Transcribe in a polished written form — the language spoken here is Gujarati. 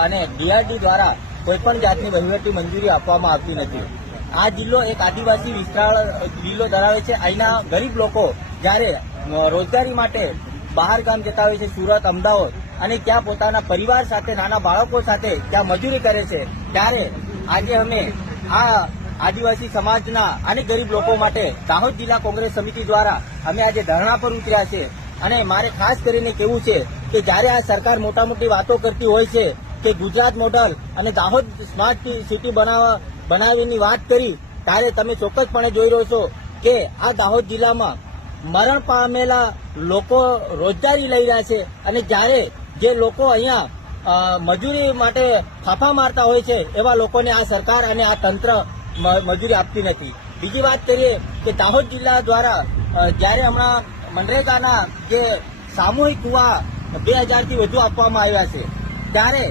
અને ડીઆરડી દ્વારા કોઈપણ જાતની વહીવટી મંજૂરી આપવામાં આવતી નથી। આ જિલ્લો એક આદિવાસી વિસ્તાર જિલ્લો ધરાવે છે। અહીંના ગરીબ લોકો જ્યારે રોજગારી માટે બહાર ગામ જતા હોય છે, સુરત, અમદાવાદ, અને ત્યાં પોતાના પરિવાર સાથે, નાના બાળકો સાથે ત્યાં મજૂરી કરે છે, ત્યારે આજે અમે આ આદિવાસી સમાજના અને ગરીબ લોકો માટે દાહોદ જિલ્લા કોંગ્રેસ સમિતિ દ્વારા અમે આજે ધરણા પર ઉતર્યા છે। અને મારે ખાસ કરીને કહેવું છે કે જ્યારે આ સરકાર મોટા મોટી વાતો કરતી હોય છે કે ગુજરાત મોડલ અને દાહોદ સ્માર્ટ સિટી બનાવવાની વાત કરી, ત્યારે તમે ચોક્કસપણે જોઈ રહ્યો છો કે આ દાહોદ જિલ્લામાં મરણ પામેલા લોકો રોજગારી લઈ રહ્યા છે, અને જ્યારે જે લોકો અહીંયા મજૂરી માટે ફાફા મારતા હોય છે એવા લોકોને આ સરકાર અને આ તંત્ર મજૂરી આપતી નથી। બીજી વાત કરીએ કે દાહોદ જિલ્લા દ્વારા જ્યારે હમણાં મનરેગાના જે સામૂહિક કુવા 2000થી વધુ આપવામાં આવ્યા છે, ત્યારે